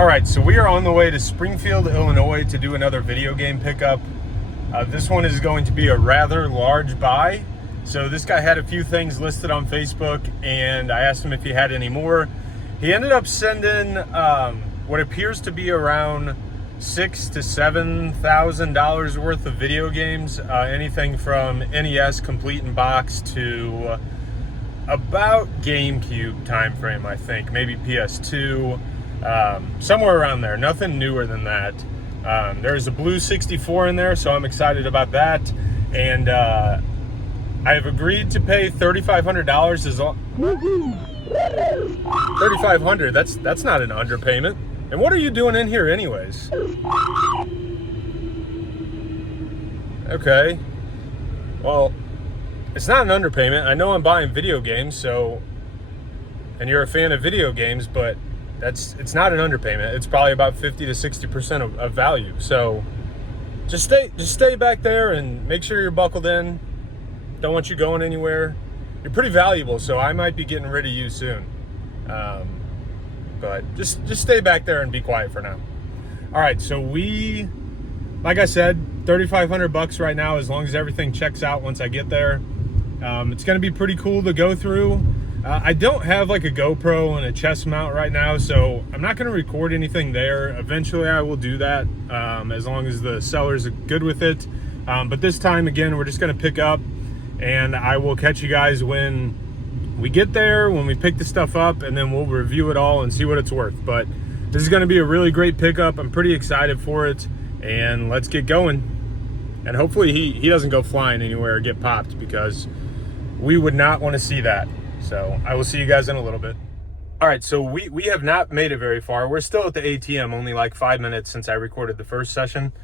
All right, so we are on the way to Springfield, Illinois to do another video game pickup. This one is going to be a rather large buy. So this guy had a few things listed on Facebook and I asked him if he had any more. He ended up sending what appears to be around $6,000 to $7,000 worth of video games. Anything from NES complete in box to about GameCube time frame, I think, maybe PS2. Somewhere around there, nothing newer than that. There's a blue 64 in there, so I'm excited about that. And I've agreed to pay $3,500 as long. $3,500. That's not an underpayment. And what are you doing in here, anyways? Okay. Well, it's not an underpayment. I know I'm buying video games, so, and you're a fan of video games, but it's not an underpayment. It's probably about 50 to 60% of value. So just stay back there and make sure you're buckled in. Don't want you going anywhere. You're pretty valuable, so I might be getting rid of you soon. But just stay back there and be quiet for now. All right, so like I said, $3,500 right now, as long as everything checks out once I get there. It's gonna be pretty cool to go through. I don't have like a GoPro and a chest mount right now, so I'm not gonna record anything there. Eventually I will do that, as long as the sellers are good with it. But this time, again, we're just gonna pick up and I will catch you guys when we get there, when we pick the stuff up, and then we'll review it all and see what it's worth. But this is gonna be a really great pickup. I'm pretty excited for it, and let's get going. And hopefully he doesn't go flying anywhere or get popped, because we would not want to see that. So I will see you guys in a little bit. All right, so we have not made it very far. We're still at the ATM, only like 5 minutes since I recorded the first session.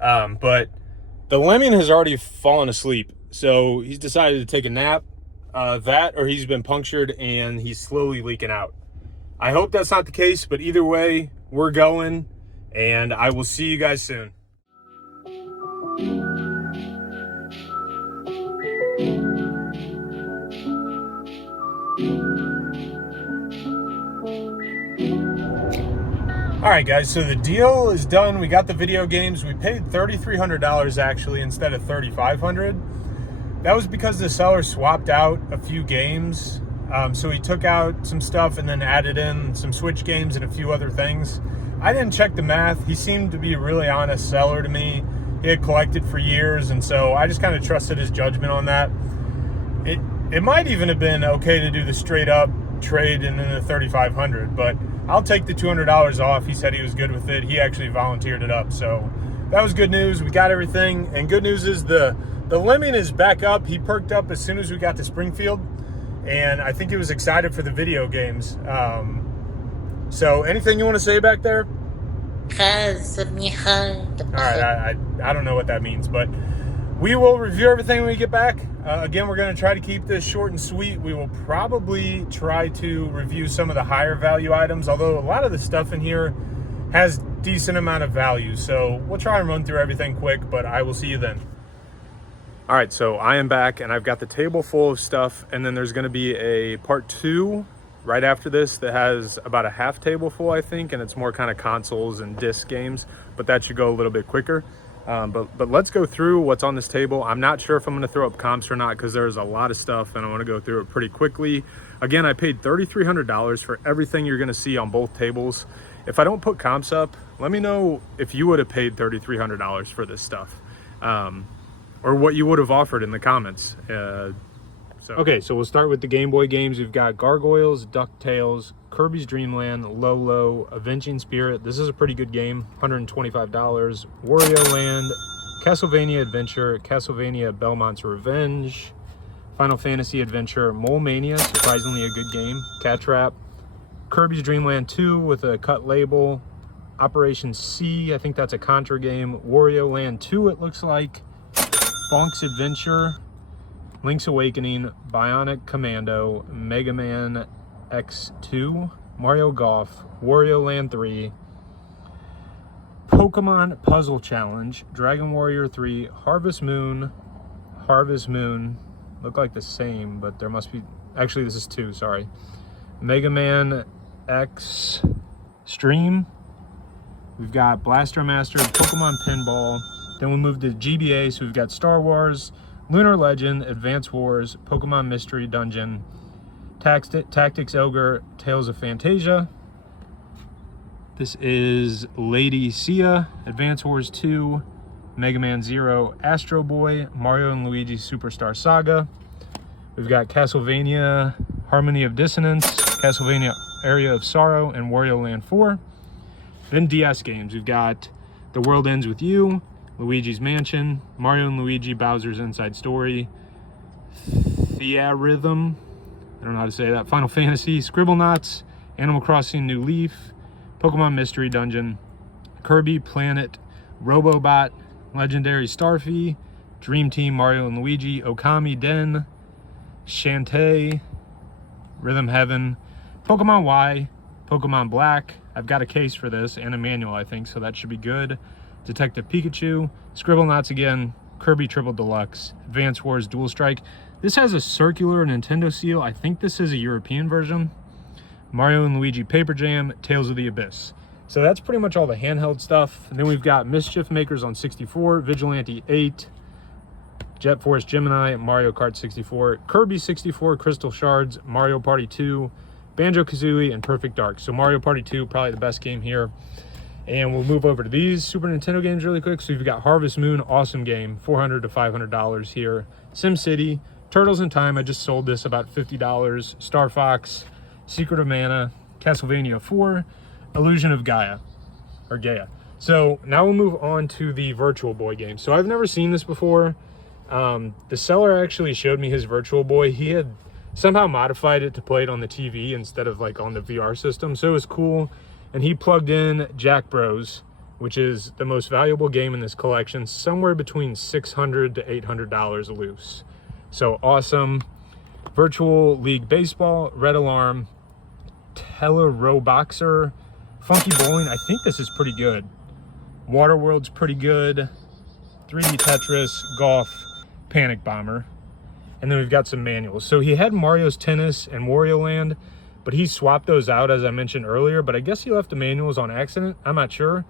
But the Lemming has already fallen asleep. So he's decided to take a nap, that or he's been punctured and he's slowly leaking out. I hope that's not the case, but either way, we're going, and I will see you guys soon. All right, guys, so the deal is done. We got the video games. We paid $3,300 actually instead of $3,500. That was because the seller swapped out a few games. So he took out some stuff and then added in some Switch games and a few other things. I didn't check the math. He seemed to be a really honest seller to me. He had collected for years, and so I just kind of trusted his judgment on that. It might even have been okay to do the straight up trade and then the $3,500, but I'll take the $200 off. He said he was good with it. He actually volunteered it up, so that was good news. We got everything, and good news is the Lemming is back up. He perked up as soon as we got to Springfield, and I think he was excited for the video games. So anything you want to say back there? All right, I don't know what that means, but we will review everything when we get back. Again, we're going to try to keep this short and sweet. We will probably try to review some of the higher value items, although a lot of the stuff in here has decent amount of value. So we'll try and run through everything quick, but I will see you then. All right, so I am back and I've got the table full of stuff, and then there's going to be a part 2 right after this that has about a half table full, I think, and it's more kind of consoles and disc games, but that should go a little bit quicker. But let's go through what's on this table. I'm not sure if I'm going to throw up comps or not, because there's a lot of stuff and I want to go through it pretty quickly. Again, I paid $3,300 for everything you're going to see on both tables. If I don't put comps up, let me know if you would have paid $3,300 for this stuff, or what you would have offered in the comments. Okay, so we'll start with the Game Boy games. We've got Gargoyles, DuckTales, Kirby's Dream Land, Lolo, Avenging Spirit. This is a pretty good game, $125. Wario Land, Castlevania Adventure, Castlevania Belmont's Revenge, Final Fantasy Adventure, Mole Mania, surprisingly a good game, Cat Trap, Kirby's Dream Land 2 with a cut label, Operation C, I think that's a Contra game, Wario Land 2 it looks like, Bonk's Adventure, Link's Awakening, Bionic Commando, Mega Man X2, Mario Golf, Wario Land 3, Pokemon Puzzle Challenge, Dragon Warrior 3, Harvest Moon, look like the same, but there must be, actually this is 2, sorry. Mega Man X Stream, We've got Blaster Master, Pokemon Pinball. Then we'll move to GBA, so we've got Star Wars, Lunar Legend, Advance Wars, Pokemon Mystery Dungeon, Tactics Ogre, Tales of Fantasia. This is Lady Sia, Advance Wars 2, Mega Man Zero, Astro Boy, Mario and Luigi Superstar Saga. We've got Castlevania Harmony of Dissonance, Castlevania Area of Sorrow, and Wario Land 4. Then DS games, we've got The World Ends With You, Luigi's Mansion, Mario and Luigi Bowser's Inside Story, Thearrhythm, I don't know how to say that, Final Fantasy, Scribblenauts, Animal Crossing New Leaf, Pokemon Mystery Dungeon, Kirby Planet, Robobot, Legendary Starfy, Dream Team Mario and Luigi, Okami Den, Shantae, Rhythm Heaven, Pokemon Y, Pokemon Black. I've got a case for this and a manual, I think, so that should be good. Detective Pikachu, Scribblenauts again, Kirby Triple Deluxe, Advance Wars Dual Strike. This has a circular Nintendo seal. I think this is a European version. Mario and Luigi Paper Jam, Tales of the Abyss. So that's pretty much all the handheld stuff. And then we've got Mischief Makers on 64, Vigilante 8, Jet Force Gemini, Mario Kart 64, Kirby 64, Crystal Shards, Mario Party 2, Banjo-Kazooie, and Perfect Dark. So Mario Party 2, probably the best game here. And we'll move over to these Super Nintendo games really quick. So you've got Harvest Moon, awesome game, $400 to $500 here. SimCity, Turtles in Time, I just sold this about $50. Star Fox, Secret of Mana, Castlevania 4, Illusion of Gaia. So now we'll move on to the Virtual Boy game. So I've never seen this before. The seller actually showed me his Virtual Boy. He had somehow modified it to play it on the TV instead of like on the VR system. So it was cool. And he plugged in Jack Bros, which is the most valuable game in this collection, somewhere between $600 to $800 loose. So awesome. Virtual League Baseball, Red Alarm, Teleroboxer, Funky Bowling. I think this is pretty good. Waterworld's pretty good. 3D Tetris, Golf, Panic Bomber. And then we've got some manuals. So he had Mario's Tennis and Wario Land, but he swapped those out, as I mentioned earlier. But I guess he left the manuals on accident. I'm not sure.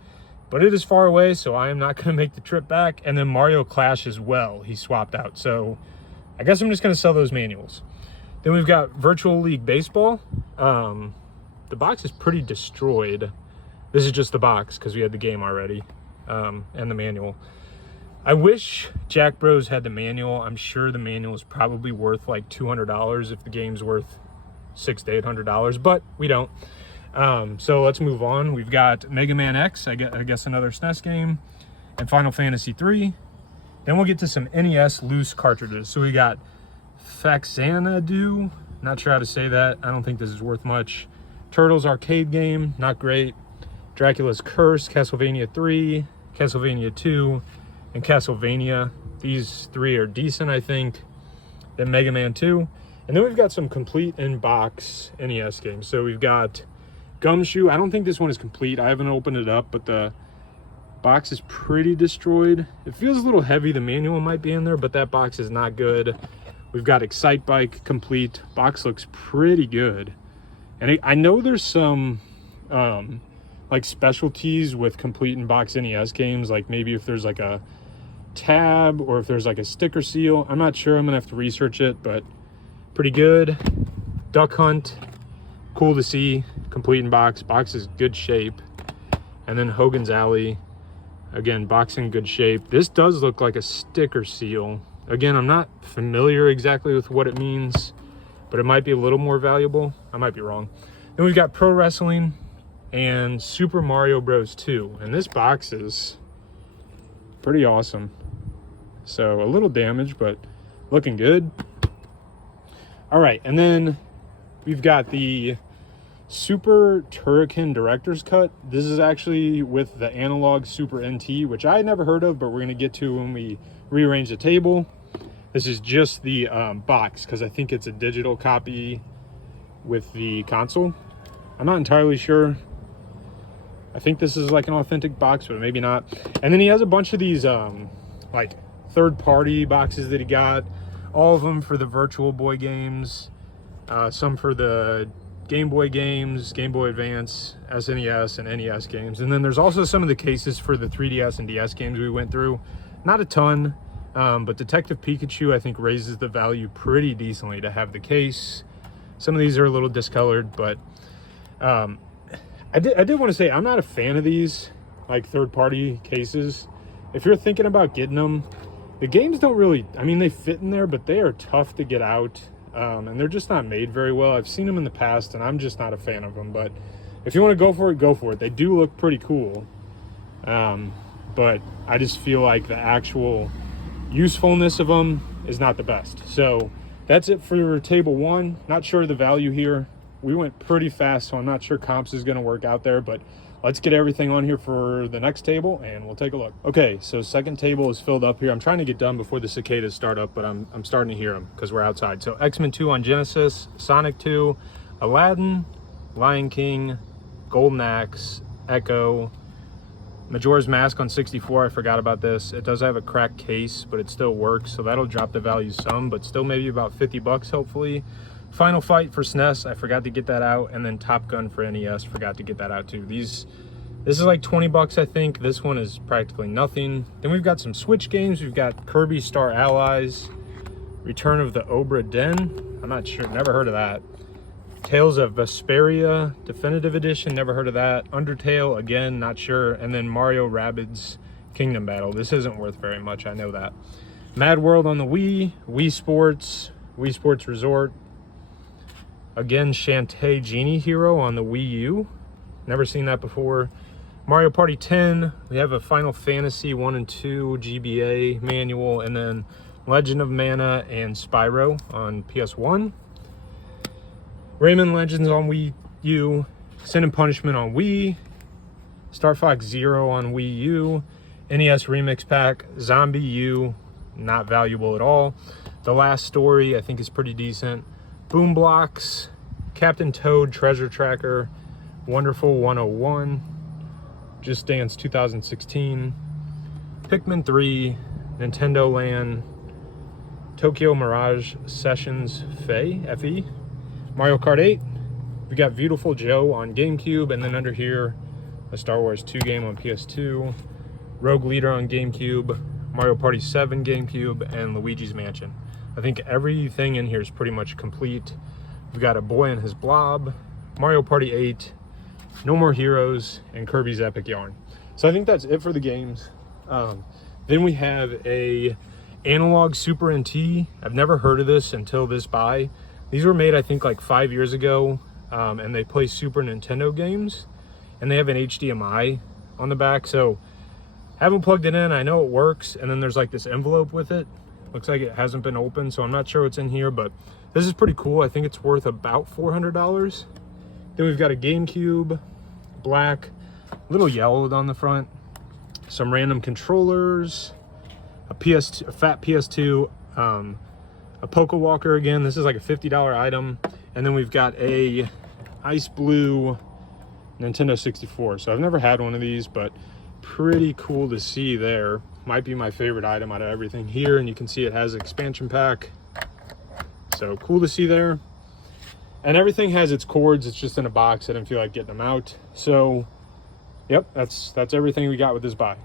But it is far away, so I am not going to make the trip back. And then Mario Clash as well, he swapped out. So I guess I'm just going to sell those manuals. Then we've got Virtual League Baseball. The box is pretty destroyed. This is just the box because we had the game already, and the manual. I wish Jack Bros had the manual. I'm sure the manual is probably worth like $200 if the game's worth $600 to $800, but we don't. So let's move on. We've got Mega Man X, I guess another SNES game, and Final Fantasy 3. Then we'll get to some NES loose cartridges. So we got Faxanadu, not sure how to say that. I don't think this is worth much. Turtles arcade game, not great. Dracula's Curse, Castlevania 3, Castlevania 2, and Castlevania. These three are decent, I think. Then Mega Man 2. And then we've got some complete in-box NES games. So we've got Gumshoe. I don't think this one is complete. I haven't opened it up, but the box is pretty destroyed. It feels a little heavy. The manual might be in there, but that box is not good. We've got Excite Bike complete. Box looks pretty good. And I know there's some like specialties with complete in-box NES games. Like maybe if there's like a tab or if there's like a sticker seal. I'm not sure. I'm going to have to research it, but pretty good. Duck Hunt, cool to see. Complete in box. Box is good shape. And then Hogan's Alley, again, box in good shape. This does look like a sticker seal. Again, I'm not familiar exactly with what it means, but it might be a little more valuable. I might be wrong. Then we've got Pro Wrestling and Super Mario Bros. 2. And this box is pretty awesome. So a little damaged, but looking good. All right, and then we've got the Super Turrican Director's Cut. This is actually with the analog Super NT, which I had never heard of, but we're going to get to when we rearrange the table. This is just the box, because I think it's a digital copy with the console. I'm not entirely sure. I think this is like an authentic box, but maybe not. And then he has a bunch of these like third-party boxes that he got. All of them for the Virtual Boy games. Some for the Game Boy games, Game Boy Advance, SNES, and NES games. And then there's also some of the cases for the 3DS and DS games we went through. Not a ton, but Detective Pikachu, I think, raises the value pretty decently to have the case. Some of these are a little discolored, but I did want to say I'm not a fan of these, like, third-party cases. If you're thinking about getting them, the games don't really, I mean, they fit in there, but they are tough to get out. And they're just not made very well. I've seen them in the past, and I'm just not a fan of them. But if you want to go for it, go for it. They do look pretty cool. But I just feel like the actual usefulness of them is not the best. So that's it for table one. Not sure of the value here. We went pretty fast, so I'm not sure comps is going to work out there. But let's get everything on here for the next table, and we'll take a look. Okay, so second table is filled up here. I'm trying to get done before the cicadas start up, but I'm starting to hear them because we're outside. So X-Men 2 on Genesis, Sonic 2, Aladdin, Lion King, Golden Axe, Echo, Majora's Mask on 64. I forgot about this. It does have a cracked case, but it still works, so that'll drop the value some, but still maybe about 50 bucks hopefully. Final Fight for SNES, I forgot to get that out, and then Top Gun for NES, forgot to get that out too. This is like 20 bucks, I think. This one is practically nothing. Then we've got some Switch games. We've got Kirby Star Allies, Return of the Obra Dinn. I'm not sure, never heard of that. Tales of Vesperia Definitive Edition, never heard of that. Undertale, again, not sure. And then Mario Rabbids Kingdom Battle. This isn't worth very much, I know that. Mad World on the Wii, Wii Sports Resort. Again, Shantae Genie Hero on the Wii U. Never seen that before. Mario Party 10. We have a Final Fantasy 1 and 2 GBA manual. And then Legend of Mana and Spyro on PS1. Rayman Legends on Wii U. Sin and Punishment on Wii. Star Fox Zero on Wii U. NES Remix Pack. Zombie U. Not valuable at all. The Last Story, I think, is pretty decent. Boom Blocks, Captain Toad Treasure Tracker, Wonderful 101, Just Dance 2016, Pikmin 3, Nintendo Land, Tokyo Mirage Sessions FE, Mario Kart 8. We got Beautiful Joe on GameCube, and then under here, a Star Wars 2 game on PS2, Rogue Leader on GameCube, Mario Party 7 GameCube, and Luigi's Mansion. I think everything in here is pretty much complete. We've got A Boy and His Blob, Mario Party 8, No More Heroes, and Kirby's Epic Yarn. So I think that's it for the games. Then we have a Analog Super NT. I've never heard of this until this buy. These were made, I think, like 5 years ago, and they play Super Nintendo games, and they have an HDMI on the back. So I haven't plugged it in. I know it works, and then there's like this envelope with it. Looks like it hasn't been opened, so I'm not sure what's in here, but this is pretty cool. I think it's worth about $400. Then we've got a GameCube, black, a little yellowed on the front, some random controllers, a fat PS2, a Poke Walker again. This is like a $50 item. And then we've got a ice blue Nintendo 64. So I've never had one of these, but pretty cool to see there. Might be my favorite item out of everything here, and you can see it has an expansion pack, so cool to see there. And everything has its cords. It's just in a box. I didn't feel like getting them out, so yep, that's everything we got with this buy.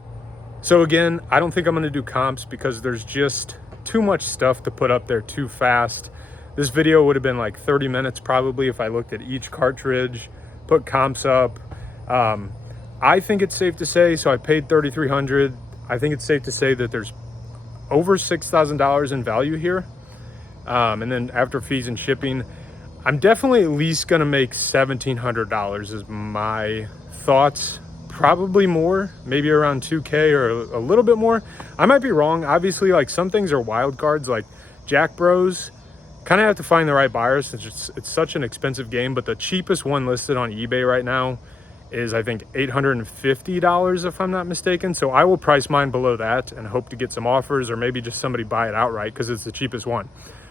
So again, I don't think I'm going to do comps because there's just too much stuff to put up there too fast. This video would have been like 30 minutes probably if I looked at each cartridge, put comps up. I think it's safe to say, so I paid $3,300. I think it's safe to say that there's over $6,000 in value here. And then after fees and shipping, I'm definitely at least gonna make $1,700 is my thoughts. Probably more, maybe around 2K or a little bit more. I might be wrong. Obviously, like, some things are wild cards, like Jack Bros. Kind of have to find the right buyers since it's such an expensive game, but the cheapest one listed on eBay right now is, I think, $850 if I'm not mistaken. So I will price mine below that and hope to get some offers, or maybe just somebody buy it outright because it's the cheapest one.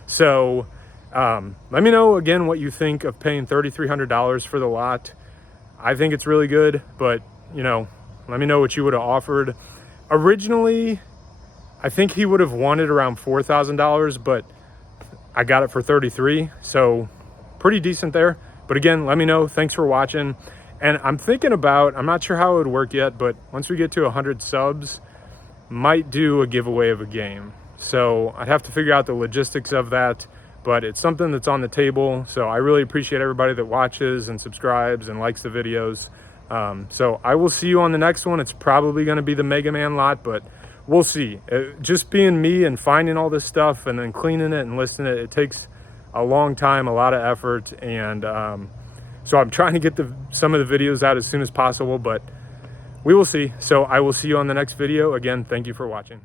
So let me know again what you think of paying $3,300 for the lot. I think it's really good, but you know, let me know what you would have offered. Originally, I think he would have wanted around $4,000, but I got it for $33,000, so pretty decent there. But But again, let me know. Thanks for watching. And I'm thinking about, I'm not sure how it would work yet, but once we get to 100 subs, might do a giveaway of a game. So I'd have to figure out the logistics of that, but it's something that's on the table. So I really appreciate everybody that watches and subscribes and likes the videos. So I will see you on the next one. It's probably going to be the Mega Man lot, but we'll see. Just being me and finding all this stuff and then cleaning it and listing it, it takes a long time, a lot of effort. And so I'm trying to get some of the videos out as soon as possible, but we will see. So I will see you on the next video. Again, thank you for watching.